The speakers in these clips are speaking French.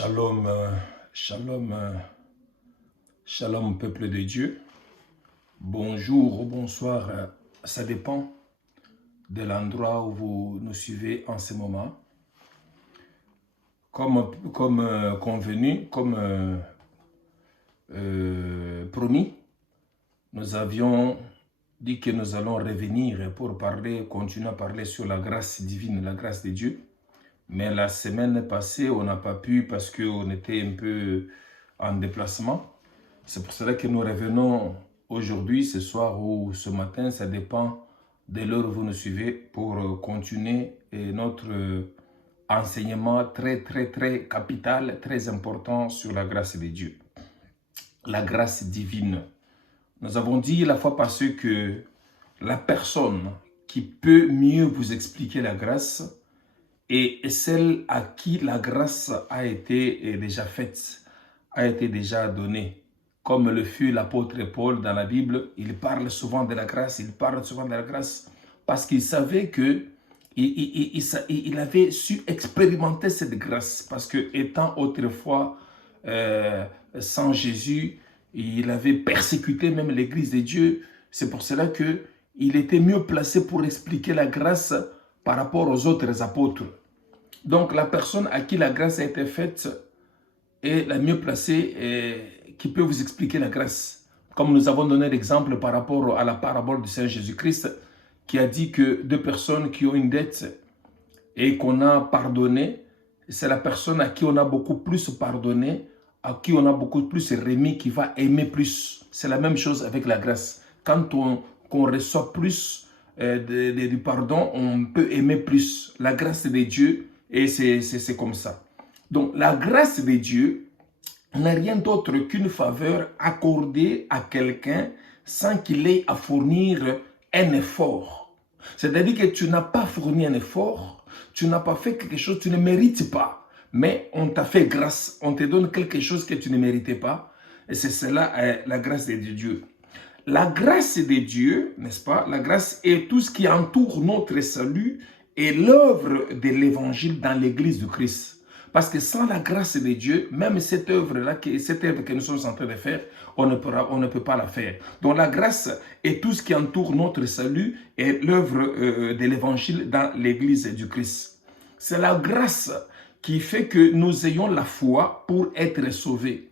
Shalom, shalom, shalom peuple de Dieu. Bonjour ou bonsoir, ça dépend de l'endroit où vous nous suivez en ce moment. Comme convenu, comme promis, nous avions dit que nous allons revenir pour continuer à parler sur la grâce divine, la grâce de Dieu. Mais la semaine passée, on n'a pas pu parce qu'on était un peu en déplacement. C'est pour cela que nous revenons aujourd'hui, ce soir ou ce matin, ça dépend de l'heure où vous nous suivez, pour continuer notre enseignement très capital, très important sur la grâce de Dieu. La grâce divine. Nous avons dit la fois passée que la personne qui peut mieux vous expliquer la grâce et celle à qui la grâce a été déjà faite, a été déjà donnée. Comme le fut l'apôtre Paul dans la Bible, il parle souvent de la grâce, parce qu'il savait que il avait su expérimenter cette grâce, parce que étant autrefois sans Jésus, il avait persécuté même l'Église de Dieu. C'est pour cela qu'il était mieux placé pour expliquer la grâce par rapport aux autres apôtres. Donc la personne à qui la grâce a été faite est la mieux placée qui peut vous expliquer la grâce. Comme nous avons donné l'exemple par rapport à la parabole du Seigneur Jésus-Christ, qui a dit que deux personnes qui ont une dette et qu'on a pardonné, c'est la personne à qui on a beaucoup plus pardonné, à qui on a beaucoup plus remis, qui va aimer plus. C'est la même chose avec la grâce. Quand on reçoit plus du pardon, on peut aimer plus. La grâce de Dieu, et c'est comme ça. Donc la grâce de Dieu n'a rien d'autre qu'une faveur accordée à quelqu'un sans qu'il ait à fournir un effort. C'est-à-dire que tu n'as pas fourni un effort, tu n'as pas fait quelque chose, tu ne mérites pas. Mais on t'a fait grâce, on te donne quelque chose que tu ne méritais pas. Et c'est cela la grâce de Dieu. La grâce de Dieu, n'est-ce pas? La grâce est tout ce qui entoure notre salut et l'œuvre de l'évangile dans l'église du Christ. Parce que sans la grâce de Dieu, même cette œuvre-là, cette œuvre que nous sommes en train de faire, on ne peut pas la faire. Donc la grâce est tout ce qui entoure notre salut et l'œuvre de l'évangile dans l'église du Christ. C'est la grâce qui fait que nous ayons la foi pour être sauvés.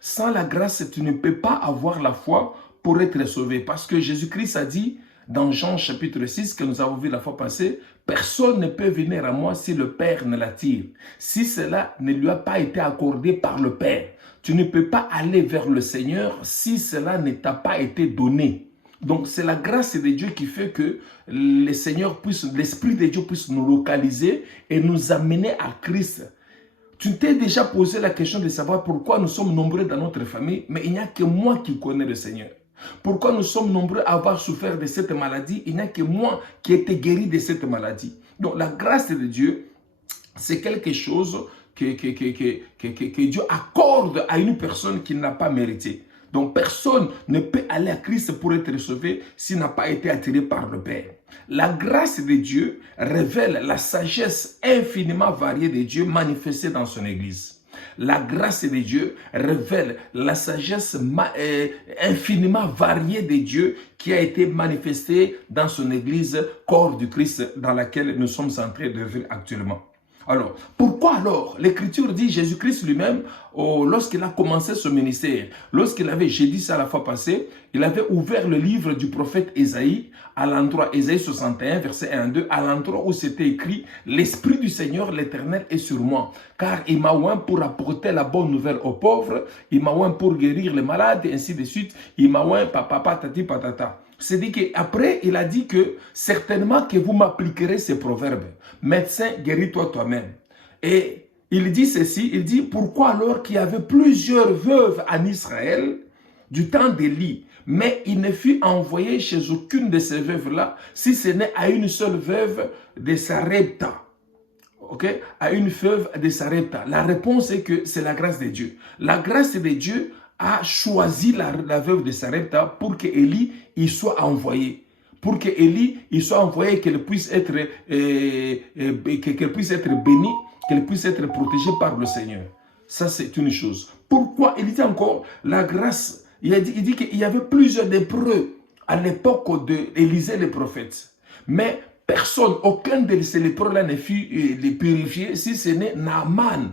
Sans la grâce, tu ne peux pas avoir la foi pour être sauvé. Parce que Jésus-Christ a dit dans Jean chapitre 6, que nous avons vu la fois passée, personne ne peut venir à moi si le Père ne l'attire. Si cela ne lui a pas été accordé par le Père, tu ne peux pas aller vers le Seigneur si cela ne t'a pas été donné. Donc c'est la grâce de Dieu qui fait que le Seigneur puisse, l'Esprit de Dieu puisse nous localiser et nous amener à Christ. Tu t'es déjà posé la question de savoir pourquoi nous sommes nombreux dans notre famille, mais il n'y a que moi qui connais le Seigneur. Pourquoi nous sommes nombreux à avoir souffert de cette maladie? Il n'y a que moi qui ai été guéri de cette maladie. Donc la grâce de Dieu, c'est quelque chose que Dieu accorde à une personne qui n'a pas mérité. Donc personne ne peut aller à Christ pour être sauvé s'il n'a pas été attiré par le Père. La grâce de Dieu révèle la sagesse infiniment variée de Dieu manifestée dans son Église. La grâce de Dieu révèle la sagesse infiniment variée de Dieu qui a été manifestée dans son Église, corps du Christ, dans laquelle nous sommes en train de vivre actuellement. Alors, pourquoi alors? L'Écriture dit Jésus-Christ lui-même, lorsqu'il a commencé son ministère, j'ai dit ça la fois passée, il avait ouvert le livre du prophète Ésaïe, à l'endroit, Ésaïe 61, verset 1 à 2, à l'endroit où c'était écrit « L'Esprit du Seigneur l'Éternel est sur moi, car il m'a oint pour apporter la bonne nouvelle aux pauvres, il m'a oint pour guérir les malades, et ainsi de suite, il m'a oint patati patata. » C'est-à-dire qu'après, il a dit que certainement que vous m'appliquerez ces proverbes. Médecin, guéris-toi toi-même. Et il dit ceci, il dit, pourquoi alors qu'il y avait plusieurs veuves en Israël du temps d'Élie, mais il ne fut envoyé chez aucune de ces veuves-là, si ce n'est à une seule veuve de Sarepta. Okay? À une veuve de Sarepta. La réponse est que c'est la grâce de Dieu. La grâce de Dieu a choisi la veuve de Sarepta pour que Élie y soit envoyé. Pour que Élie y soit envoyé, qu'elle puisse être bénie, qu'elle puisse être protégée par le Seigneur. ça c'est une chose. Pourquoi? Il dit encore, la grâce, il dit qu'il y avait plusieurs lépreux à l'époque d'Élisée le prophète. Mais personne, aucun de ces lépreux-là ne fut purifié, si ce n'est Naaman.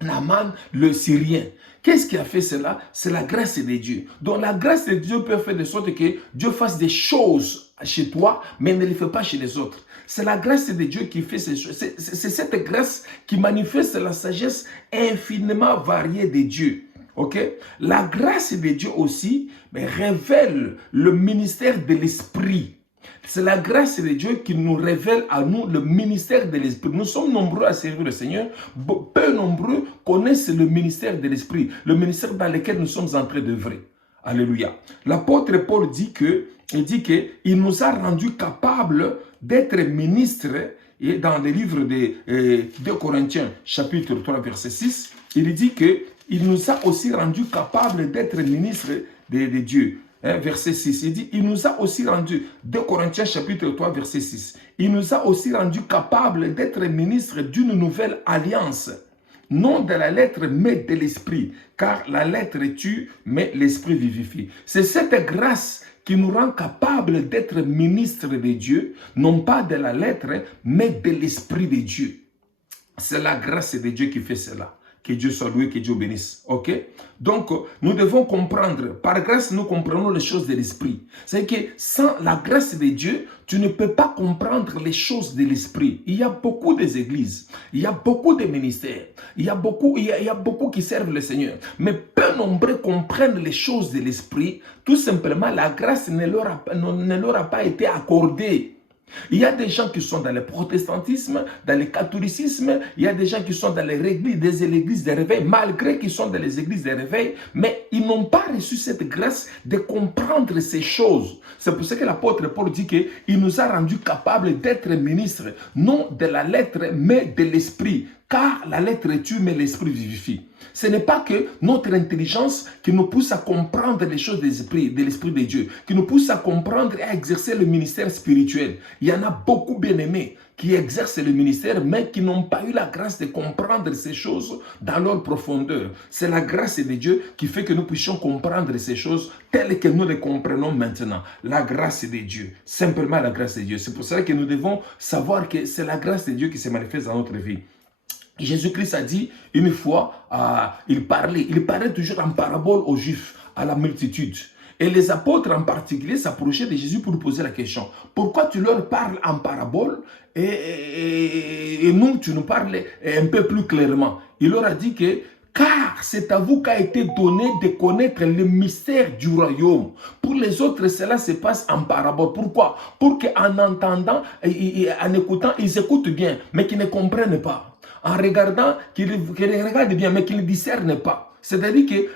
Naaman, le Syrien. Qu'est-ce qui a fait cela? C'est la grâce de Dieu. Donc la grâce de Dieu peut faire de sorte que Dieu fasse des choses chez toi, mais ne les fait pas chez les autres. C'est la grâce de Dieu qui fait ces choses. C'est cette grâce qui manifeste la sagesse infiniment variée de Dieu. Okay? La grâce de Dieu aussi révèle le ministère de l'Esprit. C'est la grâce de Dieu qui nous révèle à nous le ministère de l'Esprit. Nous sommes nombreux à servir le Seigneur. Peu nombreux connaissent le ministère de l'Esprit, le ministère dans lequel nous sommes en train d'œuvrer. Alléluia. L'apôtre Paul dit qu'il nous a rendus capables d'être ministres. Et dans le livre de 2 Corinthiens, chapitre 3, verset 6, il dit qu'il nous a aussi rendus capables d'être ministres de Dieu. Verset 6, il dit, il nous a aussi rendu, 2 Corinthiens chapitre 3, verset 6, il nous a aussi rendu capables d'être ministres d'une nouvelle alliance, non de la lettre, mais de l'esprit, car la lettre tue, mais l'esprit vivifie. C'est cette grâce qui nous rend capables d'être ministres de Dieu, non pas de la lettre, mais de l'esprit de Dieu. C'est la grâce de Dieu qui fait cela. Que Dieu soit loué, que Dieu bénisse. Ok? Donc, nous devons comprendre. Par grâce, nous comprenons les choses de l'esprit. C'est que sans la grâce de Dieu, tu ne peux pas comprendre les choses de l'esprit. Il y a beaucoup d'églises. Il y a beaucoup de ministères. Il y a beaucoup qui servent le Seigneur. Mais peu nombreux comprennent les choses de l'esprit. Tout simplement, la grâce ne leur a pas été accordée. Il y a des gens qui sont dans le protestantisme, dans le catholicisme, il y a des gens qui sont dans les églises de réveil, malgré qu'ils sont dans les églises de réveil, mais ils n'ont pas reçu cette grâce de comprendre ces choses. C'est pour ça que l'apôtre Paul dit qu'il nous a rendus capables d'être ministres, non de la lettre, mais de l'esprit. Car la lettre tue, mais l'esprit vivifie. Ce n'est pas que notre intelligence qui nous pousse à comprendre les choses de l'esprit de Dieu, qui nous pousse à comprendre et à exercer le ministère spirituel. Il y en a beaucoup bien aimés qui exercent le ministère, mais qui n'ont pas eu la grâce de comprendre ces choses dans leur profondeur. C'est la grâce de Dieu qui fait que nous puissions comprendre ces choses telles que nous les comprenons maintenant. La grâce de Dieu, simplement la grâce de Dieu. C'est pour cela que nous devons savoir que c'est la grâce de Dieu qui se manifeste dans notre vie. Jésus-Christ a dit une fois, il parlait toujours en parabole aux Juifs, à la multitude. Et les apôtres en particulier s'approchaient de Jésus pour lui poser la question. Pourquoi tu leur parles en parabole et nous, tu nous parles un peu plus clairement? Il leur a dit que car c'est à vous qu'a été donné de connaître le mystère du royaume. Pour les autres, cela se passe en parabole. Pourquoi? Pour qu'en entendant et en écoutant, ils écoutent bien, mais qu'ils ne comprennent pas. En regardant, qu'ils regardent bien, mais qu'ils ne discernent pas. C'est-à-dire que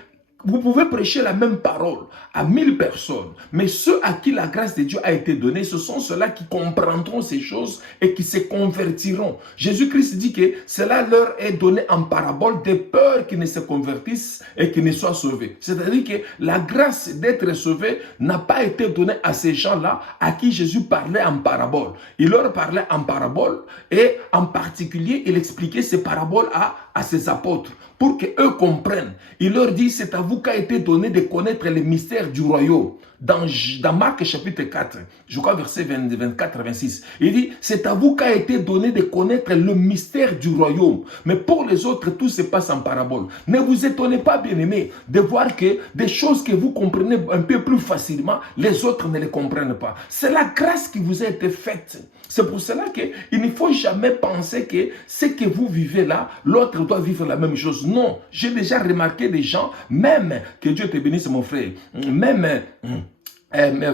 vous pouvez prêcher la même parole à 1000 personnes, mais ceux à qui la grâce de Dieu a été donnée, ce sont ceux-là qui comprendront ces choses et qui se convertiront. Jésus-Christ dit que cela leur est donné en parabole de peur qu'ils ne se convertissent et qu'ils ne soient sauvés. C'est-à-dire que la grâce d'être sauvé n'a pas été donnée à ces gens-là à qui Jésus parlait en parabole. Il leur parlait en parabole et en particulier, il expliquait ces paraboles à ses apôtres pour qu'eux comprennent. Il leur dit, c'est à vous qu'a été donné de connaître les mystères du royaume. Dans Marc chapitre 4, je crois verset 24-26, il dit, c'est à vous qu'a été donné de connaître le mystère du royaume. Mais pour les autres, tout se passe en parabole. Ne vous étonnez pas, bien-aimés, de voir que des choses que vous comprenez un peu plus facilement, les autres ne les comprennent pas. C'est la grâce qui vous a été faite. C'est pour cela qu'il ne faut jamais penser que ce que vous vivez là, l'autre doit vivre la même chose. Non, j'ai déjà remarqué des gens, même, que Dieu te bénisse mon frère, même,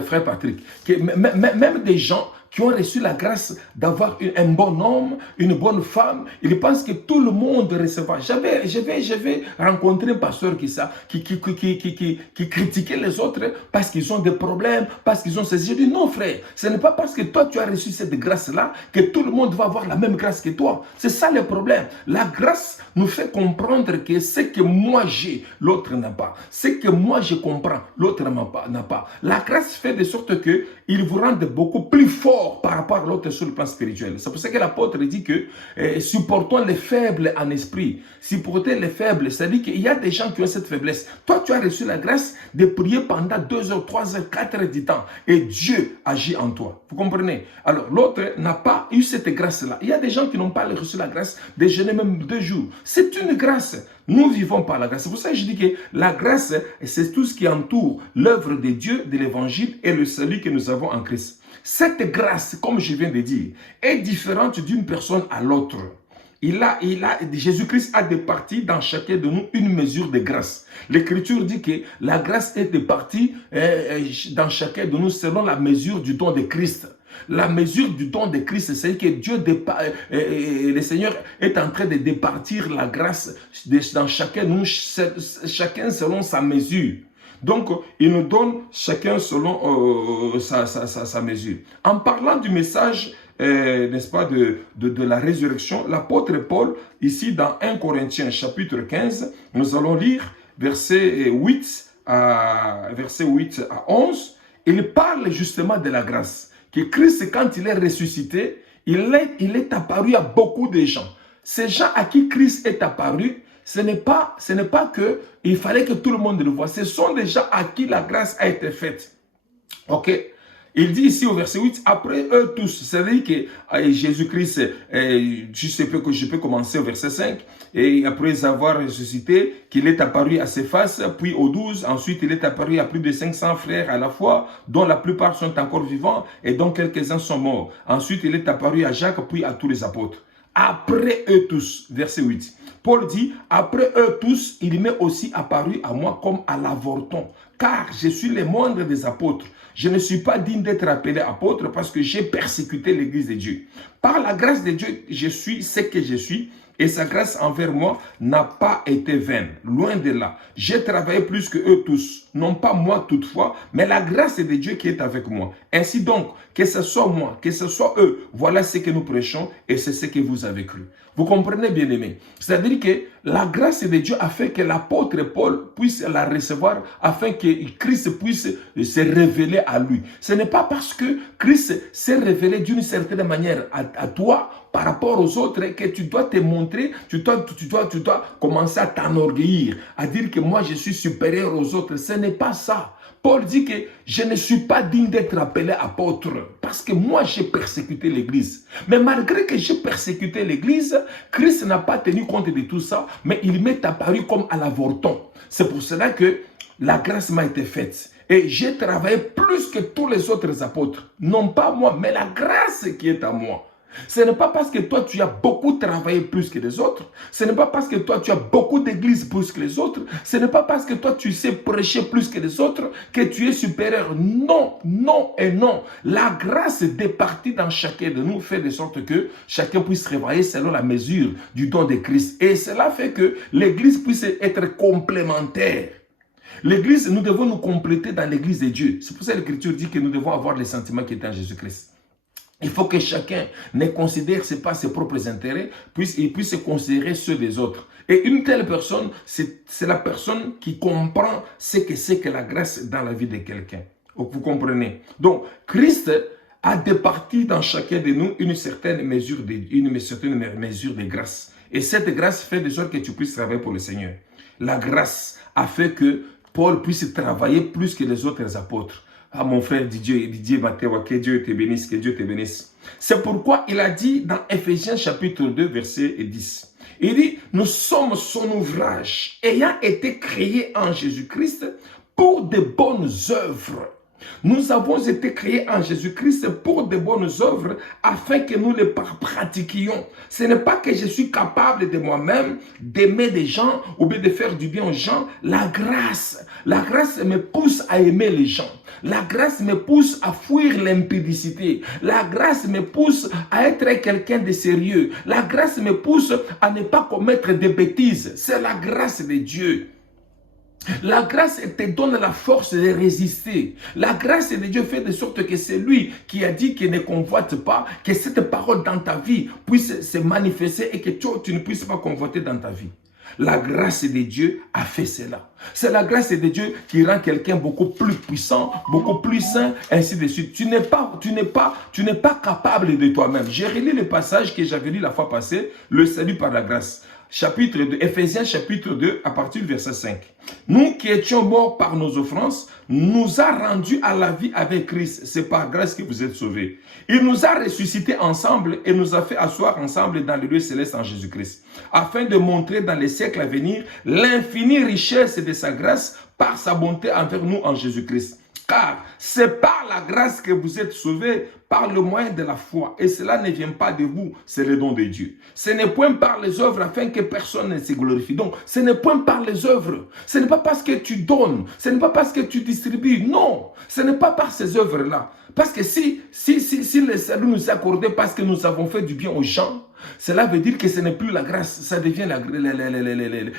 frère Patrick, même des gens qui ont reçu la grâce d'avoir un bon homme, une bonne femme, ils pensent que tout le monde recevra. J'avais rencontré un pasteur qui critiquait les autres parce qu'ils ont des problèmes, parce qu'ils ont ces... J'ai dit non frère, ce n'est pas parce que toi tu as reçu cette grâce-là que tout le monde va avoir la même grâce que toi. C'est ça le problème. La grâce nous fait comprendre que ce que moi j'ai, l'autre n'a pas. Ce que moi je comprends, l'autre n'a pas. La grâce fait de sorte qu'il vous rende beaucoup plus fort fort par rapport à l'autre sur le plan spirituel. C'est pour ça que l'apôtre dit que supportons les faibles en esprit. Supporter les faibles, c'est-à-dire qu'il y a des gens qui ont cette faiblesse. Toi, tu as reçu la grâce de prier pendant 2 heures, 3 heures, 4 heures du temps et Dieu agit en toi. Vous comprenez? Alors, l'autre n'a pas eu cette grâce-là. Il y a des gens qui n'ont pas reçu la grâce de jeûner même 2 jours. C'est une grâce. Nous vivons par la grâce. C'est pour ça que je dis que la grâce, c'est tout ce qui entoure l'œuvre de Dieu, de l'évangile et le salut que nous avons en Christ. Cette grâce, comme je viens de dire, est différente d'une personne à l'autre. Jésus-Christ a départi dans chacun de nous une mesure de grâce. L'Écriture dit que la grâce est départie dans chacun de nous selon la mesure du don de Christ. La mesure du don de Christ, c'est que le Seigneur est en train de départir la grâce dans chacun de nous, chacun selon sa mesure. Donc, il nous donne chacun selon sa mesure. En parlant du message, n'est-ce pas, de la résurrection, l'apôtre Paul, ici dans 1 Corinthiens chapitre 15, nous allons lire versets 8 à 11, il parle justement de la grâce. Que Christ, quand il est ressuscité, il est apparu à beaucoup de gens. Ces gens à qui Christ est apparu, ce n'est pas que il fallait que tout le monde le voie. Ce sont des gens à qui la grâce a été faite. Ok? Il dit ici au verset 8, après eux tous, c'est-à-dire que Jésus-Christ, je peux commencer au verset 5, et après avoir ressuscité, qu'il est apparu à Céphas, puis aux 12, ensuite il est apparu à plus de 500 frères à la fois, dont la plupart sont encore vivants, et dont quelques-uns sont morts. Ensuite il est apparu à Jacques, puis à tous les apôtres. Après eux tous, verset 8. Paul dit, après eux tous, il m'est aussi apparu à moi comme à l'avorton, car je suis le moindre des apôtres. Je ne suis pas digne d'être appelé apôtre parce que j'ai persécuté l'église de Dieu. Par la grâce de Dieu, je suis ce que je suis. Et sa grâce envers moi n'a pas été vaine. Loin de là. J'ai travaillé plus que eux tous. Non pas moi toutefois, mais la grâce de Dieu qui est avec moi. Ainsi donc, que ce soit moi, que ce soit eux, voilà ce que nous prêchons et c'est ce que vous avez cru. Vous comprenez, bien aimé? C'est-à-dire que la grâce de Dieu a fait que l'apôtre Paul puisse la recevoir afin que Christ puisse se révéler à lui. Ce n'est pas parce que Christ s'est révélé d'une certaine manière à toi par rapport aux autres que tu dois te montrer, tu dois commencer à t'enorgueillir, à dire que moi je suis supérieur aux autres. Ce n'est pas ça. Paul dit que je ne suis pas digne d'être appelé apôtre parce que moi j'ai persécuté l'église. Mais malgré que j'ai persécuté l'église, Christ n'a pas tenu compte de tout ça, mais il m'est apparu comme à l'avorton. C'est pour cela que la grâce m'a été faite. Et j'ai travaillé plus que tous les autres apôtres. Non pas moi, mais la grâce qui est à moi. Ce n'est pas parce que toi tu as beaucoup travaillé plus que les autres. Ce n'est pas parce que toi tu as beaucoup d'églises plus que les autres. Ce n'est pas parce que toi tu sais prêcher plus que les autres que tu es supérieur. Non, non et non. La grâce départie dans chacun de nous fait de sorte que chacun puisse travailler selon la mesure du don de Christ. Et cela fait que l'église puisse être complémentaire. L'église, nous devons nous compléter dans l'église de Dieu. C'est pour ça que l'Écriture dit que nous devons avoir les sentiments qui étaient en Jésus-Christ. Il faut que chacun ne considère pas ses propres intérêts, il puisse considérer ceux des autres. Et une telle personne, c'est la personne qui comprend ce que c'est que la grâce dans la vie de quelqu'un. Vous comprenez? Donc, Christ a départi dans chacun de nous une certaine mesure de grâce. Et cette grâce fait de sorte que tu puisses travailler pour le Seigneur. La grâce a fait que Paul puisse travailler plus que les autres apôtres. Ah, mon frère Didier Mathéo, que Dieu te bénisse, que Dieu te bénisse. C'est pourquoi il a dit dans Ephésiens chapitre 2, verset 10. Il dit, nous sommes son ouvrage, ayant été créés en Jésus-Christ pour de bonnes œuvres. Nous avons été créés en Jésus-Christ pour de bonnes œuvres afin que nous les pratiquions. Ce n'est pas que je suis capable de moi-même d'aimer des gens ou bien de faire du bien aux gens. La grâce me pousse à aimer les gens. La grâce me pousse à fuir l'impudicité. La grâce me pousse à être quelqu'un de sérieux. La grâce me pousse à ne pas commettre de bêtises. C'est la grâce de Dieu. La grâce te donne la force de résister. La grâce de Dieu fait de sorte que c'est lui qui a dit qu'il ne convoite pas, que cette parole dans ta vie puisse se manifester et que tu ne puisses pas convoiter dans ta vie. La grâce de Dieu a fait cela. C'est la grâce de Dieu qui rend quelqu'un beaucoup plus puissant, beaucoup plus saint, ainsi de suite. Tu n'es pas capable de toi-même. J'ai relu le passage que j'avais lu la fois passée, le salut par la grâce. Chapitre 2, Ephésiens chapitre 2, à partir du verset 5. Nous qui étions morts par nos offenses, nous a rendus à la vie avec Christ. C'est par grâce que vous êtes sauvés. Il nous a ressuscités ensemble et nous a fait asseoir ensemble dans les lieux célestes en Jésus-Christ, afin de montrer dans les siècles à venir l'infinie richesse de sa grâce par sa bonté envers nous en Jésus-Christ. Car c'est par la grâce que vous êtes sauvés, par le moyen de la foi. Et cela ne vient pas de vous, c'est le don de Dieu. Ce n'est point par les œuvres afin que personne ne se glorifie. Donc, ce n'est point par les œuvres. Ce n'est pas parce que tu donnes. Ce n'est pas parce que tu distribues. Non, ce n'est pas par ces œuvres-là. Parce que si le salut nous est accordé parce que nous avons fait du bien aux gens, cela veut dire que ce n'est plus la grâce, ça devient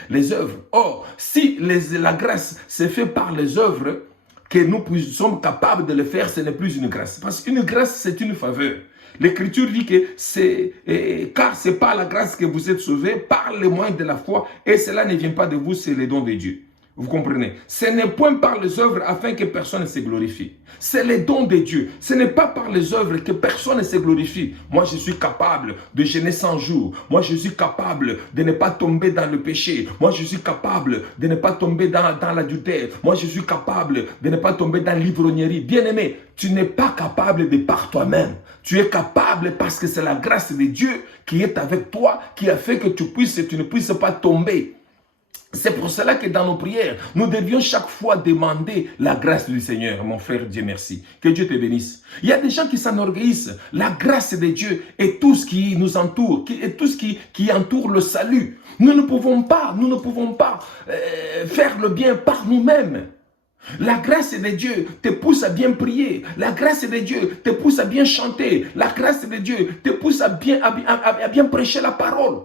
les œuvres. Or, si la grâce c'est fait par les œuvres, que nous sommes capables de le faire, ce n'est plus une grâce. Parce qu'une grâce, c'est une faveur. L'Écriture dit que car c'est par la grâce que vous êtes sauvés, par le moyen de la foi, et cela ne vient pas de vous, c'est le don de Dieu. Vous comprenez? Ce n'est point par les œuvres afin que personne ne se glorifie. C'est le don de Dieu. Ce n'est pas par les œuvres que personne ne se glorifie. Moi, je suis capable de jeûner 100 jours. Moi, je suis capable de ne pas tomber dans le péché. Moi, je suis capable de ne pas tomber dans l'adultère. Moi, je suis capable de ne pas tomber dans l'ivrognerie. Bien-aimé, tu n'es pas capable de par toi-même. Tu es capable parce que c'est la grâce de Dieu qui est avec toi, qui a fait que tu ne puisses pas tomber. C'est pour cela que dans nos prières, nous devions chaque fois demander la grâce du Seigneur. Mon frère, Dieu merci. Que Dieu te bénisse. Il y a des gens qui s'enorgueillissent. La grâce de Dieu est tout ce qui nous entoure, est tout ce qui entoure le salut. Nous ne pouvons pas faire le bien par nous-mêmes. La grâce de Dieu te pousse à bien prier. La grâce de Dieu te pousse à bien chanter. La grâce de Dieu te pousse à bien prêcher la parole.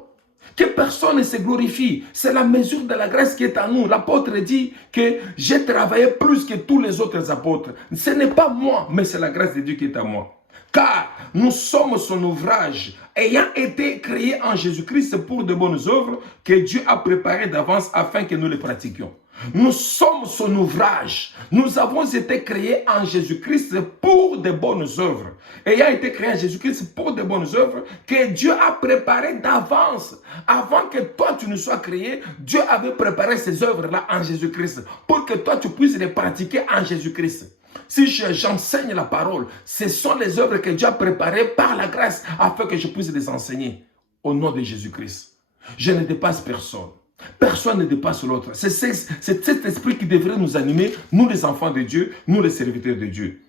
Que personne ne se glorifie. C'est la mesure de la grâce qui est en nous. L'apôtre dit que j'ai travaillé plus que tous les autres apôtres. Ce n'est pas moi, mais c'est la grâce de Dieu qui est en moi. Car nous sommes son ouvrage, ayant été créés en Jésus-Christ pour de bonnes œuvres que Dieu a préparées d'avance afin que nous les pratiquions. Nous sommes son ouvrage. Nous avons été créés en Jésus-Christ pour de bonnes œuvres. Ayant été créés en Jésus-Christ pour de bonnes œuvres que Dieu a préparées d'avance. Avant que toi tu ne sois créé, Dieu avait préparé ces œuvres-là en Jésus-Christ pour que toi tu puisses les pratiquer en Jésus-Christ. Si j'enseigne la parole, ce sont les œuvres que Dieu a préparées par la grâce afin que je puisse les enseigner au nom de Jésus-Christ. Je ne dépasse personne. Personne ne dépasse l'autre. C'est cet esprit qui devrait nous animer, nous les enfants de Dieu, nous les serviteurs de Dieu.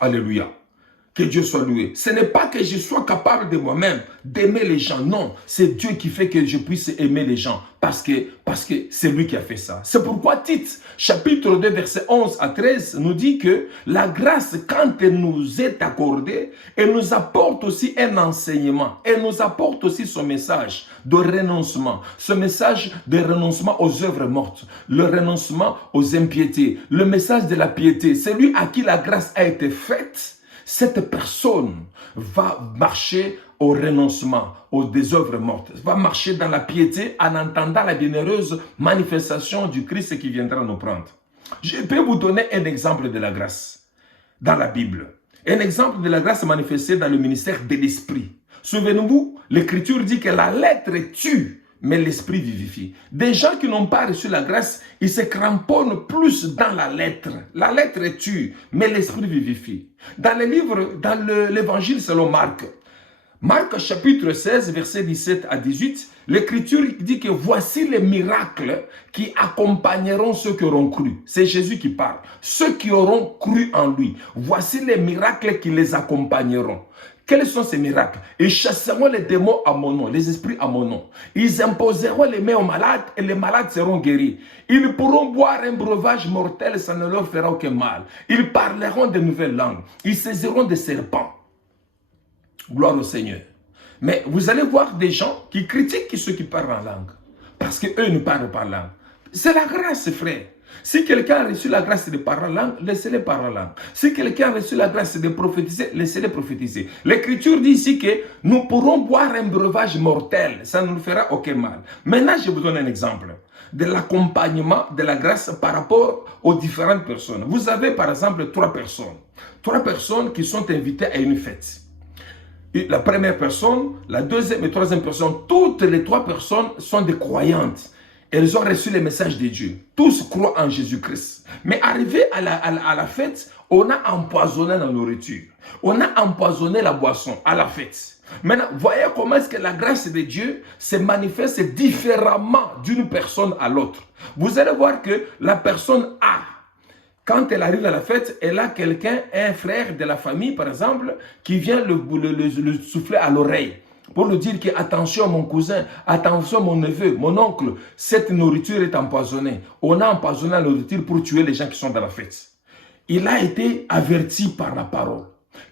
Alléluia. Que Dieu soit loué. Ce n'est pas que je sois capable de moi-même d'aimer les gens. Non, c'est Dieu qui fait que je puisse aimer les gens. Parce que c'est lui qui a fait ça. C'est pourquoi Tite, chapitre 2, verset 11 à 13, nous dit que la grâce, quand elle nous est accordée, elle nous apporte aussi un enseignement. Elle nous apporte aussi son message de renoncement. Ce message de renoncement aux œuvres mortes. Le renoncement aux impiétés. Le message de la piété. Celui à qui la grâce a été faite, cette personne va marcher au renoncement, des œuvres mortes, va marcher dans la piété en entendant la bienheureuse manifestation du Christ qui viendra nous prendre. Je peux vous donner un exemple de la grâce dans la Bible. Un exemple de la grâce manifestée dans le ministère de l'Esprit. Souvenez-vous, l'Écriture dit que la lettre tue, mais l'esprit vivifie. Des gens qui n'ont pas reçu la grâce, ils se cramponnent plus dans la lettre. La lettre tue, mais l'esprit vivifie. Dans le livre, dans l'évangile selon Marc, Marc chapitre 16, verset 17 à 18, l'Écriture dit que voici les miracles qui accompagneront ceux qui auront cru. C'est Jésus qui parle. Ceux qui auront cru en lui. Voici les miracles qui les accompagneront. Quels sont ces miracles? Ils chasseront les démons à mon nom, les esprits à mon nom. Ils imposeront les mains aux malades et les malades seront guéris. Ils pourront boire un breuvage mortel, ça ne leur fera aucun mal. Ils parleront de nouvelles langues. Ils saisiront des serpents. Gloire au Seigneur. Mais vous allez voir des gens qui critiquent ceux qui parlent en langue. Parce qu'eux ne parlent pas langue. C'est la grâce, frère. Si quelqu'un a reçu la grâce de parler la langue, laissez-le parler la langue. Si quelqu'un a reçu la grâce de prophétiser, laissez-le prophétiser. L'Écriture dit ici que nous pourrons boire un breuvage mortel. Ça ne nous fera aucun mal. Maintenant, je vous donne un exemple de l'accompagnement de la grâce par rapport aux différentes personnes. Vous avez par exemple 3 personnes. 3 personnes qui sont invitées à une fête. La première personne, la deuxième et troisième personne, toutes les 3 personnes sont des croyantes. Elles ont reçu le message de Dieu. Tous croient en Jésus-Christ. Mais arrivé à la fête, on a empoisonné la nourriture. On a empoisonné la boisson à la fête. Maintenant, voyez comment est-ce que la grâce de Dieu se manifeste différemment d'une personne à l'autre. Vous allez voir que la personne A, quand elle arrive à la fête, elle a quelqu'un, un frère de la famille par exemple, qui vient le souffler à l'oreille. Pour lui dire que attention mon cousin, attention mon neveu, mon oncle, cette nourriture est empoisonnée. On a empoisonné la nourriture pour tuer les gens qui sont dans la fête. Il a été averti par la parole.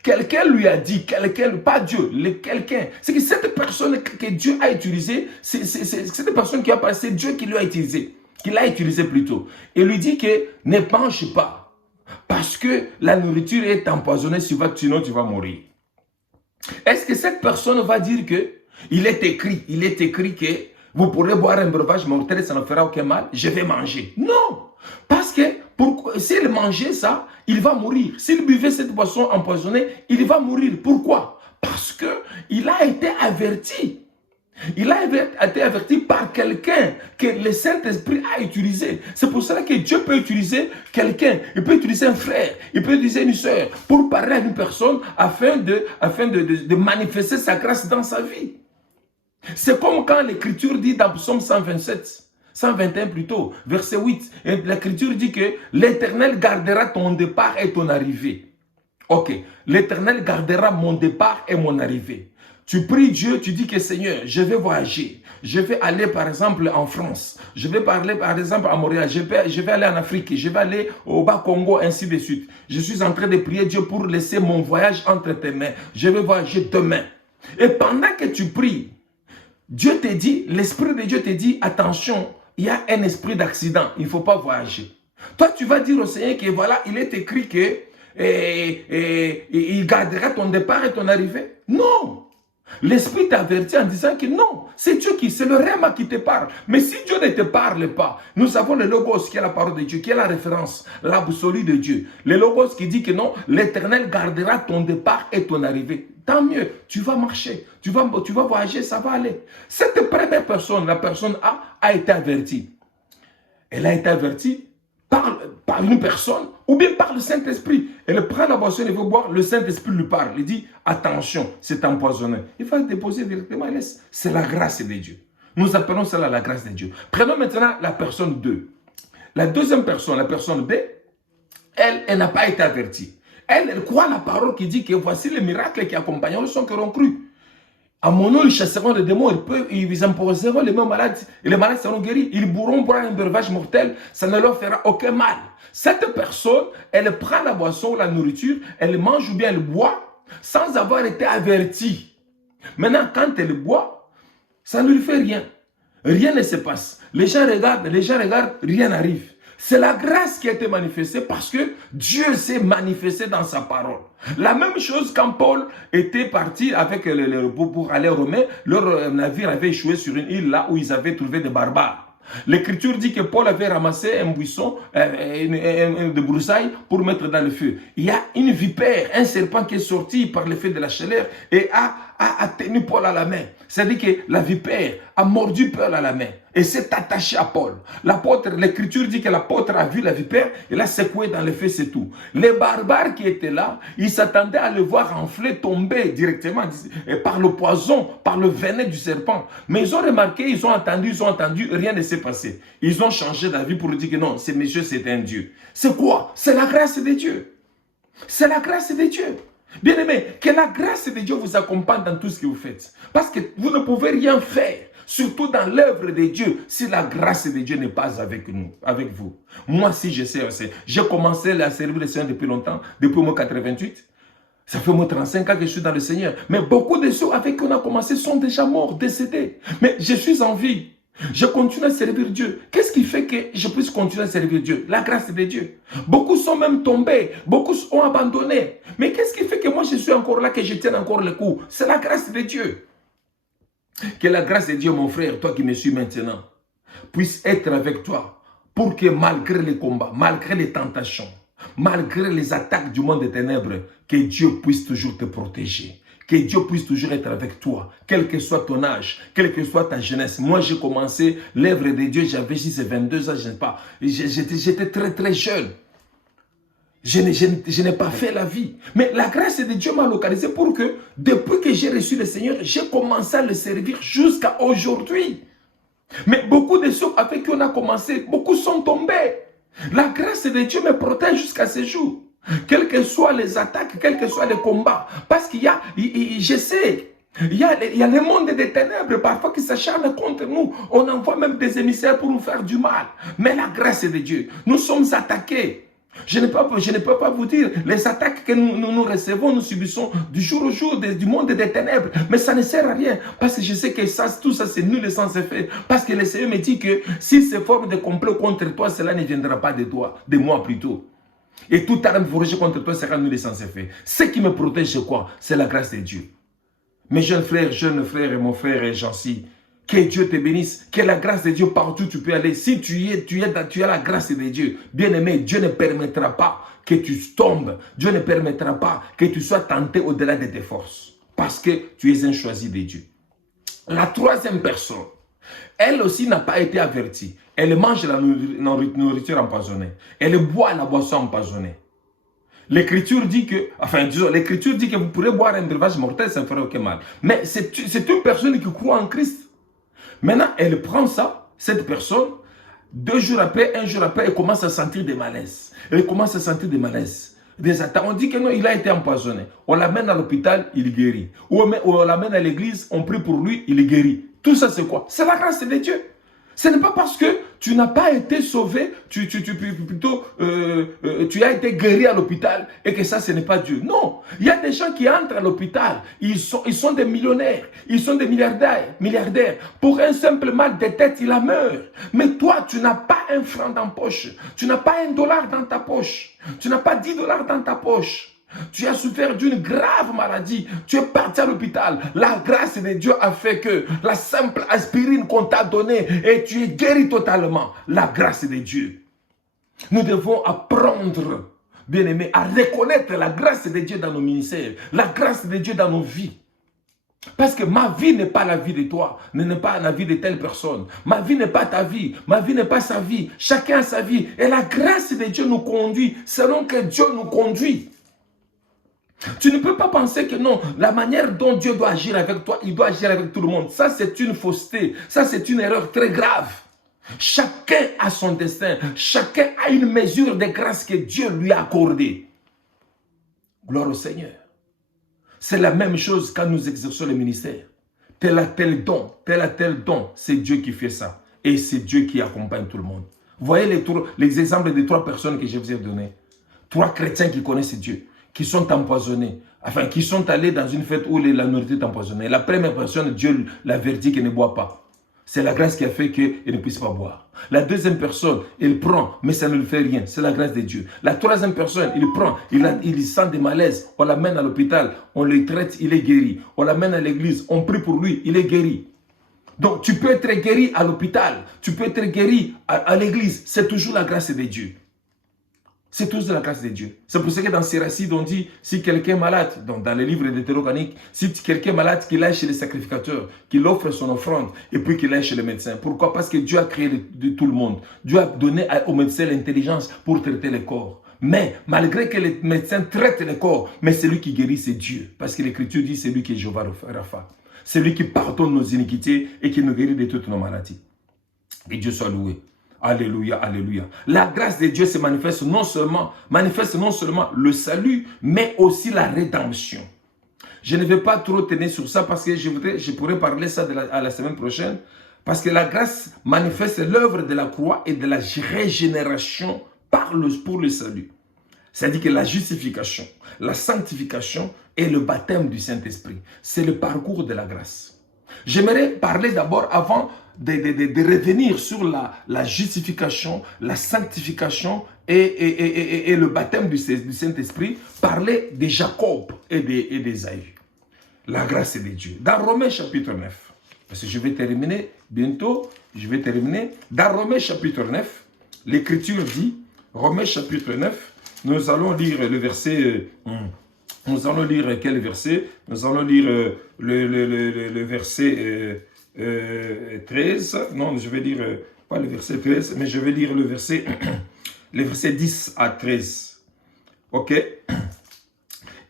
Quelqu'un lui a dit, quelqu'un, pas Dieu, quelqu'un. C'est que cette personne que Dieu a utilisée, c'est cette personne qui a passé, Dieu qui lui a utilisé, qui l'a utilisé plutôt. Il lui dit que ne mange pas, parce que la nourriture est empoisonnée, sinon tu vas mourir. Est-ce que cette personne va dire que il est écrit que vous pourrez boire un breuvage mortel, ça ne fera aucun mal, je vais manger? Non! Parce que s'il mangeait ça, il va mourir. S'il buvait cette boisson empoisonnée, il va mourir. Pourquoi? Parce qu'il a été averti. Il a été averti par quelqu'un que le Saint-Esprit a utilisé. C'est pour cela que Dieu peut utiliser quelqu'un. Il peut utiliser un frère, il peut utiliser une soeur pour parler à une personne afin de manifester sa grâce dans sa vie. C'est comme quand l'Écriture dit dans Psaume 121 plutôt, verset 8. L'Écriture dit que l'Éternel gardera ton départ et ton arrivée. Ok, l'Éternel gardera mon départ et mon arrivée. Tu pries Dieu, tu dis que Seigneur, je vais voyager. Je vais aller par exemple en France. Je vais parler par exemple à Montréal. Je vais aller en Afrique. Je vais aller au Bas-Congo, ainsi de suite. Je suis en train de prier Dieu pour laisser mon voyage entre tes mains. Je vais voyager demain. Et pendant que tu pries, Dieu te dit, l'Esprit de Dieu te dit, attention, il y a un esprit d'accident. Il ne faut pas voyager. Toi, tu vas dire au Seigneur que voilà, il est écrit que il gardera ton départ et ton arrivée. Non! L'Esprit t'avertit en disant que non, c'est le Réma qui te parle. Mais si Dieu ne te parle pas, nous avons le Logos qui est la parole de Dieu, qui est la référence, l'absolu de Dieu. Le Logos qui dit que non, l'Éternel gardera ton départ et ton arrivée. Tant mieux, tu vas marcher, tu vas voyager, ça va aller. Cette première personne, la personne A été avertie. Elle a été avertie par une personne ou bien par le Saint-Esprit. Elle prend la boisson, elle veut boire, le Saint-Esprit lui parle. Il dit, attention, c'est empoisonné. Il va déposer directement, il laisse. C'est la grâce de Dieu. Nous appelons cela la grâce de Dieu. Prenons maintenant la personne 2. La deuxième personne, la personne B, elle n'a pas été avertie. Elle croit la parole qui dit que voici les miracles qui accompagneront ceux qui auront cru. À mon nom, ils chasseront les démons, ils imposeront les mêmes malades, et les malades seront guéris. Ils pourront boire un breuvage mortel, ça ne leur fera aucun mal. Cette personne, elle prend la boisson, la nourriture, elle mange ou bien elle boit, sans avoir été avertie. Maintenant, quand elle boit, ça ne lui fait rien. Rien ne se passe. Les gens regardent, rien n'arrive. C'est la grâce qui a été manifestée parce que Dieu s'est manifesté dans sa parole. La même chose quand Paul était parti avec pour aller aux Romains, leur navire avait échoué sur une île là où ils avaient trouvé des barbares. L'Écriture dit que Paul avait ramassé un buisson, de broussailles pour mettre dans le feu. Il y a une vipère, un serpent qui est sorti par l'effet de la chaleur et a tenu Paul à la main. C'est-à-dire que la vipère a mordu Paul à la main et s'est attaché à Paul. L'Écriture dit que l'apôtre a vu la vipère et l'a secoué dans le feu, c'est tout. Les barbares qui étaient là, ils s'attendaient à le voir enfler, tomber directement par le poison, par le venin du serpent. Mais ils ont remarqué, ils ont entendu, rien ne s'est passé. Ils ont changé d'avis pour dire que non, ce monsieur c'est un Dieu. C'est quoi? C'est la grâce de Dieu. C'est la grâce de Dieu. Bien-aimés, que la grâce de Dieu vous accompagne dans tout ce que vous faites. Parce que vous ne pouvez rien faire, surtout dans l'œuvre de Dieu, si la grâce de Dieu n'est pas avec nous, avec vous. Moi, si je sais, j'ai commencé à servir le Seigneur depuis longtemps, depuis mon 88. Ça fait moins 35 ans que je suis dans le Seigneur. Mais beaucoup de ceux avec qui on a commencé sont déjà morts, décédés. Mais je suis en vie. Je continue à servir Dieu. Qu'est-ce qui fait que je puisse continuer à servir Dieu? La grâce de Dieu. Beaucoup sont même tombés, beaucoup ont abandonné. Mais qu'est-ce qui fait que moi je suis encore là, que je tiens encore le coup? C'est la grâce de Dieu. Que la grâce de Dieu, mon frère, toi qui me suis maintenant, puisse être avec toi pour que malgré les combats, malgré les tentations, malgré les attaques du monde des ténèbres, que Dieu puisse toujours te protéger. Que Dieu puisse toujours être avec toi, quel que soit ton âge, quelle que soit ta jeunesse. Moi, j'ai commencé l'œuvre de Dieu, j'avais juste 22 ans, je ne sais pas. J'étais très très jeune. Je n'ai pas fait la vie. Mais la grâce de Dieu m'a localisé pour que, depuis que j'ai reçu le Seigneur, j'ai commencé à le servir jusqu'à aujourd'hui. Mais beaucoup de ceux avec qui on a commencé, beaucoup sont tombés. La grâce de Dieu me protège jusqu'à ce jour. Quelles que soient les attaques, quels que soient les combats. Parce qu'il y a, je sais, il y a le monde des ténèbres parfois qui s'acharne contre nous. On envoie même des émissaires pour nous faire du mal. Mais la grâce de Dieu, nous sommes attaqués. Je ne peux pas vous dire les attaques que nous recevons, nous subissons du jour au jour du monde des ténèbres. Mais ça ne sert à rien. Parce que je sais que tout ça c'est nul et sans effet. Parce que le Seigneur me dit que si ces formes de complot contre toi, cela ne viendra pas de toi, de moi plutôt. Et toute arme forgée contre toi sera nulle et sans effet. Ce qui me protège, c'est quoi? C'est la grâce de Dieu. Mes jeunes frères et mon frère Jancy, que Dieu te bénisse, que la grâce de Dieu partout où tu peux aller. Si tu as la grâce de Dieu, bien aimé, Dieu ne permettra pas que tu tombes. Dieu ne permettra pas que tu sois tenté au-delà de tes forces. Parce que tu es un choisi de Dieu. La troisième personne, elle aussi n'a pas été avertie. Elle mange la nourriture empoisonnée. Elle boit la boisson empoisonnée. L'Écriture dit que, l'Écriture dit que vous pourrez boire un breuvage mortel, ça ne fera aucun mal. Mais c'est une personne qui croit en Christ. Maintenant, elle prend ça, cette personne, 2 jours après, 1 jour après, elle commence à sentir des malaises. Elle commence à sentir des malaises. Des attaques. On dit que non, il a été empoisonné. On l'amène à l'hôpital, il guérit. Ou on l'amène à l'église, on prie pour lui, il guérit. Tout ça, c'est quoi? C'est la grâce de Dieu. Ce n'est pas parce que tu n'as pas été sauvé, tu as été guéri à l'hôpital et que ça, ce n'est pas Dieu. Non, il y a des gens qui entrent à l'hôpital, ils sont des millionnaires, ils sont des milliardaires. Pour un simple mal de tête, il a meurt. Mais toi, tu n'as pas un franc dans ta poche, tu n'as pas $1 dans ta poche, tu n'as pas $10 dans ta poche. Tu as souffert d'une grave maladie. Tu es parti à l'hôpital. La grâce de Dieu a fait que la simple aspirine qu'on t'a donnée et tu es guéri totalement. La grâce de Dieu. Nous devons apprendre, bien aimé, à reconnaître la grâce de Dieu dans nos ministères. La grâce de Dieu dans nos vies. Parce que ma vie n'est pas la vie de toi, n'est pas la vie de telle personne. Ma vie n'est pas ta vie, ma vie n'est pas sa vie. Chacun a sa vie. Et la grâce de Dieu nous conduit selon que Dieu nous conduit. Tu ne peux pas penser que non, la manière dont Dieu doit agir avec toi, il doit agir avec tout le monde. Ça, c'est une fausseté. Ça, c'est une erreur très grave. Chacun a son destin. Chacun a une mesure de grâce que Dieu lui a accordée. Gloire au Seigneur. C'est la même chose quand nous exerçons le ministère. Tel a tel don, c'est Dieu qui fait ça. Et c'est Dieu qui accompagne tout le monde. Voyez les exemples des 3 personnes que je vous ai donnés. 3 chrétiens qui connaissent Dieu, qui sont empoisonnés, qui sont allés dans une fête où la nourriture est empoisonnée. La première personne, Dieu l'avertit qu'elle ne boit pas. C'est la grâce qui a fait qu'il ne puisse pas boire. La deuxième personne, il prend, mais ça ne lui fait rien. C'est la grâce de Dieu. La troisième personne, il prend, il sent des malaises. On l'amène à l'hôpital, on le traite, il est guéri. On l'amène à l'église, on prie pour lui, il est guéri. Donc tu peux être guéri à l'hôpital, tu peux être guéri à l'église. C'est toujours la grâce de Dieu. C'est tous de la grâce de Dieu. C'est pour ça que dans ces récits, on dit, si quelqu'un est malade, donc dans les livres d'hétérocanique, si quelqu'un est malade, qu'il aille chez les sacrificateurs, qu'il offre son offrande, et puis qu'il aille chez les médecins. Pourquoi? Parce que Dieu a créé de tout le monde. Dieu a donné aux médecins l'intelligence pour traiter les corps. Mais, malgré que les médecins traitent les corps, mais celui qui guérit, c'est Dieu. Parce que l'Écriture dit, c'est lui qui est Jéhovah Rapha. C'est lui qui pardonne nos iniquités et qui nous guérit de toutes nos maladies. Que Dieu soit loué. Alléluia, alléluia. La grâce de Dieu se manifeste non seulement le salut, mais aussi la rédemption. Je ne vais pas trop tenir sur ça parce que je pourrais parler ça à la semaine prochaine. Parce que la grâce manifeste l'œuvre de la croix et de la régénération pour le salut. C'est-à-dire que la justification, la sanctification et le baptême du Saint-Esprit. C'est le parcours de la grâce. J'aimerais parler d'abord, avant de revenir sur la justification, la sanctification et le baptême du Saint-Esprit, parler de Jacob et d'Ésaü. La grâce de Dieu. Dans Romains chapitre 9, parce que je vais terminer bientôt, je vais terminer. Dans Romains chapitre 9, l'Écriture dit, Romains chapitre 9, nous allons lire le verset... Nous allons lire quel verset? Nous allons lire le verset 13. Non, je vais lire pas le verset 13, mais je vais lire le verset, les versets 10 à 13. Ok?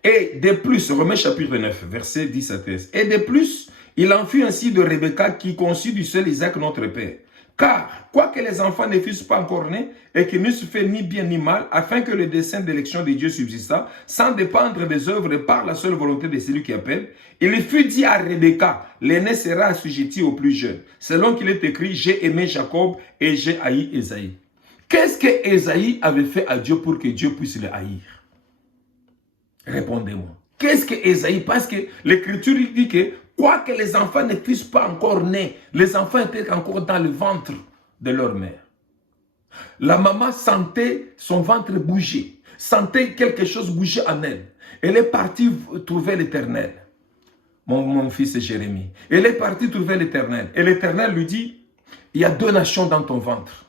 Et de plus, Romains chapitre 9, verset 10 à 13. Et de plus, il en fut ainsi de Rebecca qui conçut du seul Isaac notre père. Car, quoique les enfants ne fussent pas encore nés, et qu'ils n'eussent fait ni bien ni mal, afin que le dessein d'élection de Dieu subsistât, sans dépendre des œuvres et par la seule volonté de celui qui appelle, il fut dit à Rebecca, l'aîné sera assujetti au plus jeune. Selon qu'il est écrit, j'ai aimé Jacob et j'ai haï Ésaïe. Qu'est-ce que Ésaïe avait fait à Dieu pour que Dieu puisse le haïr? Répondez-moi. Qu'est-ce que Ésaïe? Parce que l'Écriture dit que, quoique les enfants ne fussent pas encore nés, les enfants étaient encore dans le ventre de leur mère. La maman sentait son ventre bouger, sentait quelque chose bouger en elle. Elle est partie trouver l'Éternel. Mon fils Jérémie. Elle est partie trouver l'Éternel. Et l'Éternel lui dit, il y a 2 nations dans ton ventre.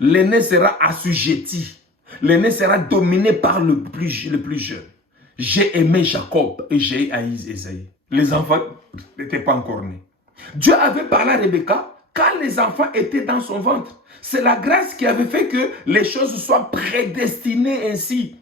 L'aîné sera assujetti. L'aîné sera dominé par le plus jeune. J'ai aimé Jacob et j'ai haï Ésaïe. Les enfants n'étaient pas encore nés. Dieu avait parlé à Rebecca quand les enfants étaient dans son ventre. C'est la grâce qui avait fait que les choses soient prédestinées ainsi.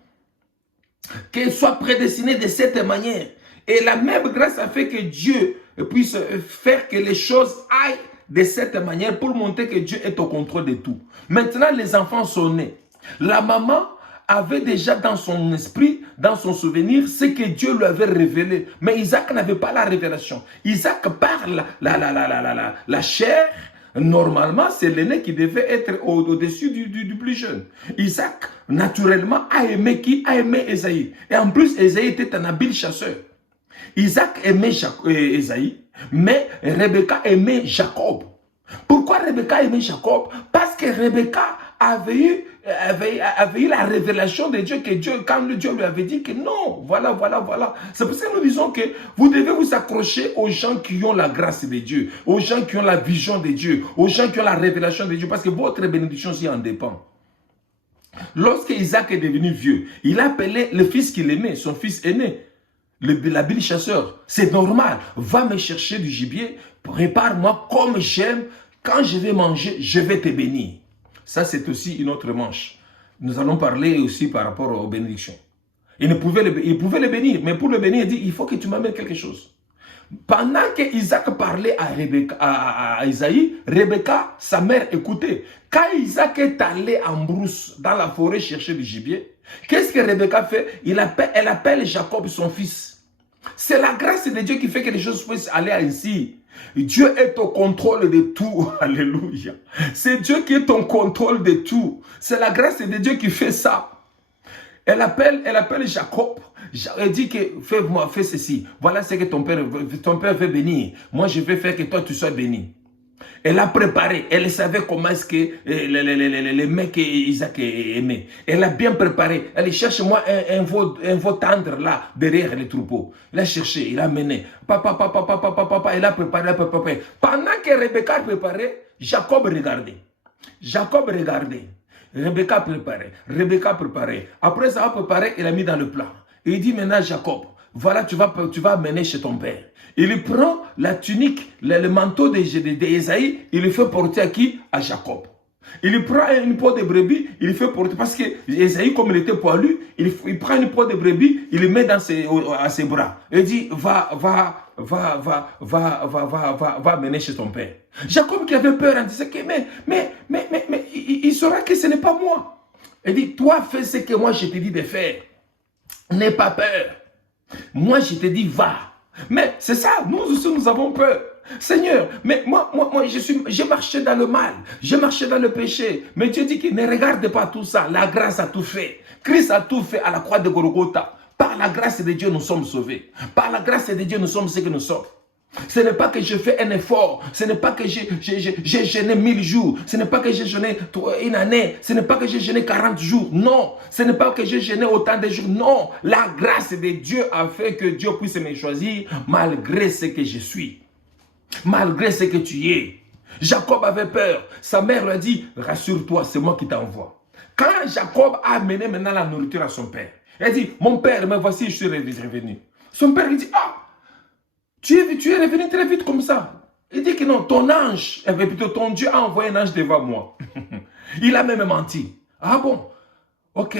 Qu'elles soient prédestinées de cette manière. Et la même grâce a fait que Dieu puisse faire que les choses aillent de cette manière pour montrer que Dieu est au contrôle de tout. Maintenant, les enfants sont nés. La maman avait déjà dans son esprit, dans son souvenir, ce que Dieu lui avait révélé. Mais Isaac n'avait pas la révélation. Isaac parle la chair. Normalement, c'est l'aîné qui devait être au-dessus du plus jeune. Isaac, naturellement, a aimé qui? A aimé Ésaïe. Et en plus, Ésaïe était un habile chasseur. Isaac aimait Ésaïe, mais Rebecca aimait Jacob. Pourquoi Rebecca aimait Jacob? Parce que Rebecca avait eu la révélation de Dieu, quand Dieu lui avait dit que non, voilà. C'est pour ça que nous disons que vous devez vous accrocher aux gens qui ont la grâce de Dieu, aux gens qui ont la vision de Dieu, aux gens qui ont la révélation de Dieu, parce que votre bénédiction aussi en dépend. Lorsque Isaac est devenu vieux, il appelait le fils qu'il aimait, son fils aîné, l'habile chasseur. C'est normal, va me chercher du gibier, prépare-moi comme j'aime, quand je vais manger, je vais te bénir. Ça, c'est aussi une autre manche. Nous allons parler aussi par rapport aux bénédictions. Il pouvait le bénir, mais pour le bénir, il dit, il faut que tu m'amènes quelque chose. Pendant que Isaac parlait à Ésaïe, Rebecca, sa mère, écoutait. Quand Isaac est allé en brousse, dans la forêt, chercher du gibier, qu'est-ce que Rebecca fait? Elle appelle Jacob, son fils. C'est la grâce de Dieu qui fait que les choses puissent aller ainsi. Dieu est au contrôle de tout. Alléluia. C'est Dieu qui est au contrôle de tout. C'est la grâce de Dieu qui fait ça. Elle appelle Jacob. Elle dit que fais ceci. Voilà ce que ton père veut bénir. Moi, je vais faire que toi, tu sois béni. Elle a préparé. Elle savait comment est-ce que les mecs Isaac aimait. Elle a bien préparé. Elle cherche-moi un veau tendre là, derrière les troupeaux. Il a cherché, il a mené. Papa, elle a préparé. Pendant que Rebecca préparait, Jacob regardait. Rebecca préparait. Après ça a préparé, il a mis dans le plat. Et il dit maintenant, Jacob, voilà, tu vas amener chez ton père. Il prend la tunique, le manteau d'Ésaïe, il le fait porter à qui? À Jacob. Il prend une peau de brebis, il le fait porter, parce que Ésaïe, comme il était poilu, il prend une peau de brebis, il le met à ses bras. Il dit, va amener chez ton père. Jacob qui avait peur, il disait que, mais il saura que ce n'est pas moi. Il dit, toi fais ce que moi je te dis de faire. N'aie pas peur. Moi je te dis, va. Mais c'est ça, nous aussi nous avons peur. Seigneur, mais moi j'ai marché dans le mal, j'ai marché dans le péché. Mais Dieu dit qu'il ne regarde pas tout ça, la grâce a tout fait. Christ a tout fait à la croix de Golgotha. Par la grâce de Dieu, nous sommes sauvés. Par la grâce de Dieu, nous sommes ce que nous sommes. Ce n'est pas que je fais un effort. Ce n'est pas que j'ai jeûné 1000 jours. Ce n'est pas que j'ai jeûné une année. Ce n'est pas que j'ai jeûné 40 jours. Non. Ce n'est pas que j'ai jeûné autant de jours. Non. La grâce de Dieu a fait que Dieu puisse me choisir malgré ce que je suis. Malgré ce que tu es. Jacob avait peur. Sa mère lui a dit, rassure-toi, c'est moi qui t'envoie. Quand Jacob a amené maintenant la nourriture à son père, il a dit, mon père, me voici, je suis revenu. Son père lui dit, ah, tu es revenu très vite comme ça. Il dit que non, ton ange, plutôt ton Dieu a envoyé un ange devant moi. Il a même menti. Ah bon, ok,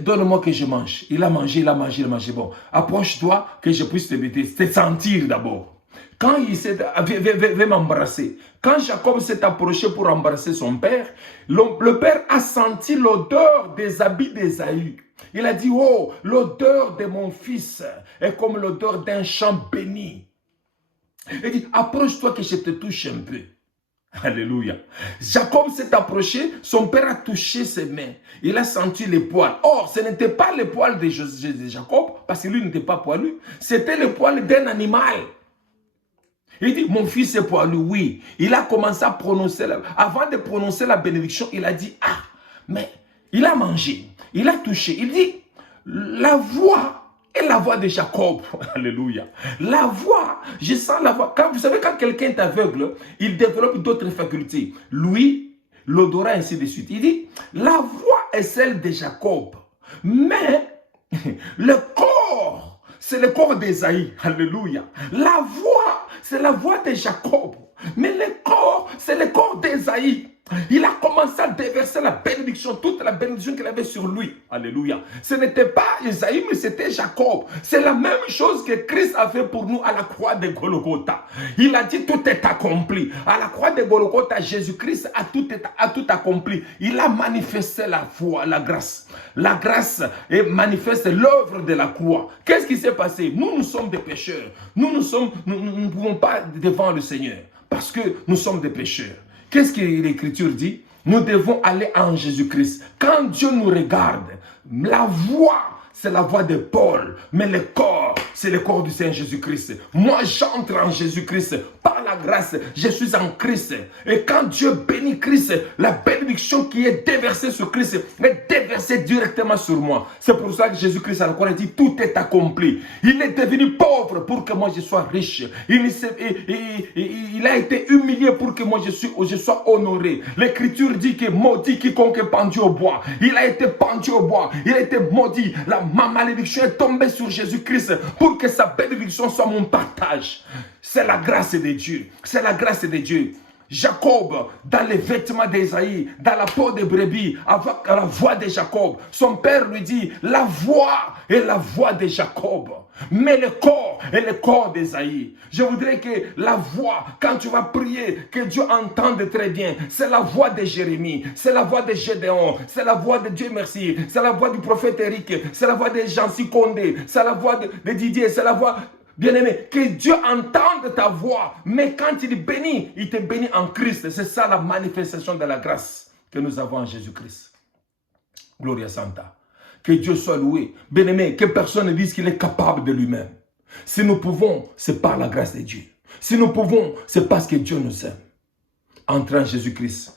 donne-moi que je mange. Il a mangé, il a mangé, il a mangé. Bon, approche-toi que je puisse te sentir d'abord. Quand il s'est, viens m'embrasser. Quand Jacob s'est approché pour embrasser son père, le père a senti l'odeur des habits d'Ésaü. Il a dit, oh, l'odeur de mon fils est comme l'odeur d'un champ béni. Il dit, approche-toi que je te touche un peu. Alléluia. Jacob s'est approché, son père a touché ses mains. Il a senti les poils. Or, ce n'était pas les poils de Jacob, parce que lui n'était pas poilu. C'était les poils d'un animal. Il dit, mon fils est poilu, oui. Il a commencé à prononcer, avant de prononcer la bénédiction, il a dit, ah, mais il a mangé, il a touché. Il dit, la voix est la voix de Jacob. Alléluia. La voix, je sens la voix. Vous savez, quand quelqu'un est aveugle, il développe d'autres facultés. Lui, l'odorat, ainsi de suite. Il dit, la voix est celle de Jacob, mais le corps, c'est le corps d'Ésaïe. Alléluia. La voix, c'est la voix de Jacob. Mais le corps, c'est le corps d'Ésaïe. Il a commencé à déverser la bénédiction, toute la bénédiction qu'il avait sur lui. Alléluia. Ce n'était pas Ésaïe, mais c'était Jacob. C'est la même chose que Christ a fait pour nous à la croix de Golgotha. Il a dit tout est accompli. À la croix de Golgotha, Jésus-Christ a tout accompli. Il a manifesté la foi, la grâce. La grâce manifeste l'œuvre de la croix. Qu'est-ce qui s'est passé? Nous sommes des pécheurs. Nous ne pouvons pas devant le Seigneur parce que nous sommes des pécheurs. Qu'est-ce que l'Écriture dit? Nous devons aller en Jésus-Christ. Quand Dieu nous regarde, la voix, c'est la voix de Paul, mais le corps, c'est le corps du Seigneur Jésus-Christ. Moi, j'entre en Jésus-Christ. Par la grâce, je suis en Christ. Et quand Dieu bénit Christ, la bénédiction qui est déversée sur Christ est déversée directement sur moi. C'est pour ça que Jésus-Christ à la croix dit, tout est accompli. Il est devenu pauvre pour que moi je sois riche. Il a été humilié pour que moi je sois honoré. L'Écriture dit que maudit quiconque est pendu au bois. Il a été pendu au bois. Il a été maudit. Ma malédiction est tombée sur Jésus-Christ pour que sa bénédiction soit mon partage. C'est la grâce de Dieu. C'est la grâce de Dieu. Jacob, dans les vêtements d'Ésaïe, dans la peau de brebis, avec la voix de Jacob, son père lui dit, la voix est la voix de Jacob, mais le corps est le corps d'Ésaïe. Je voudrais que la voix, quand tu vas prier, que Dieu entende très bien, c'est la voix de Jérémie, c'est la voix de Gédéon, c'est la voix de Dieu merci, c'est la voix du prophète Éric, c'est la voix de Jancy Condé, c'est la voix de Didier, c'est la voix... Bien-aimé, que Dieu entende ta voix, mais quand il bénit, il te bénit en Christ. C'est ça la manifestation de la grâce que nous avons en Jésus-Christ. Gloria Santa. Que Dieu soit loué. Bien-aimé, que personne ne dise qu'il est capable de lui-même. Si nous pouvons, c'est par la grâce de Dieu. Si nous pouvons, c'est parce que Dieu nous aime. Entre en Jésus-Christ.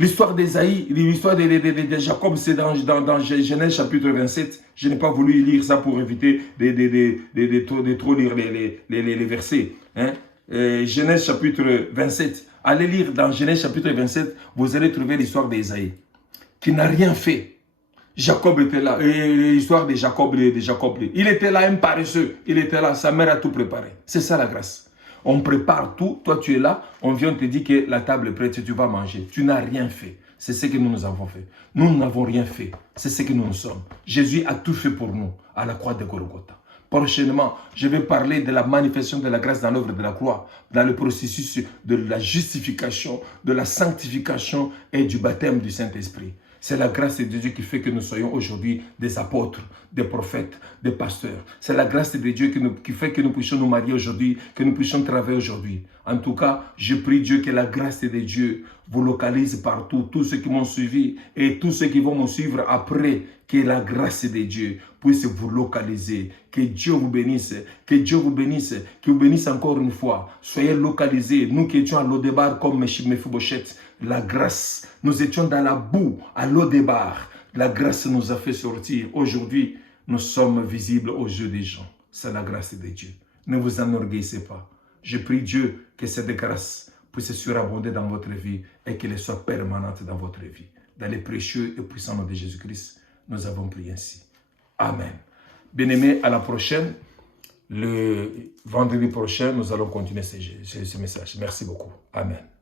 L'histoire d'Ésaïe, l'histoire de Jacob, c'est dans Genèse chapitre 27. Je n'ai pas voulu lire ça pour éviter de trop lire les versets. Hein? Genèse chapitre 27. Allez lire dans Genèse chapitre 27, vous allez trouver l'histoire d'Ésaïe, qui n'a rien fait. Jacob était là, l'histoire de Jacob. Il était là, un paresseux. Il était là, sa mère a tout préparé. C'est ça la grâce. On prépare tout, toi tu es là, on vient te dire que la table est prête, tu vas manger. Tu n'as rien fait. C'est ce que nous avons fait. Nous n'avons rien fait. C'est ce que nous sommes. Jésus a tout fait pour nous à la croix de Golgotha. Prochainement, je vais parler de la manifestation de la grâce dans l'œuvre de la croix, dans le processus de la justification, de la sanctification et du baptême du Saint-Esprit. C'est la grâce de Dieu qui fait que nous soyons aujourd'hui des apôtres, des prophètes, des pasteurs. C'est la grâce de Dieu qui fait que nous puissions nous marier aujourd'hui, que nous puissions travailler aujourd'hui. En tout cas, je prie Dieu que la grâce de Dieu vous localise partout, tous ceux qui m'ont suivi et tous ceux qui vont me suivre après, que la grâce de Dieu puisse vous localiser. Que Dieu vous bénisse, que Dieu vous bénisse, que vous bénisse encore une fois. Soyez localisés. Nous qui étions à Lo-Debar comme Mephibosheth, la grâce, nous étions dans la boue à Lo-Debar. La grâce nous a fait sortir. Aujourd'hui, nous sommes visibles aux yeux des gens. C'est la grâce de Dieu. Ne vous enorgueillissez pas. Je prie Dieu que cette grâce puisse surabonder dans votre vie et qu'elle soit permanente dans votre vie. Dans les précieux et puissants noms de Jésus-Christ, nous avons prié ainsi. Amen. Bien-aimés, à la prochaine. Le vendredi prochain, nous allons continuer ce message. Merci beaucoup. Amen.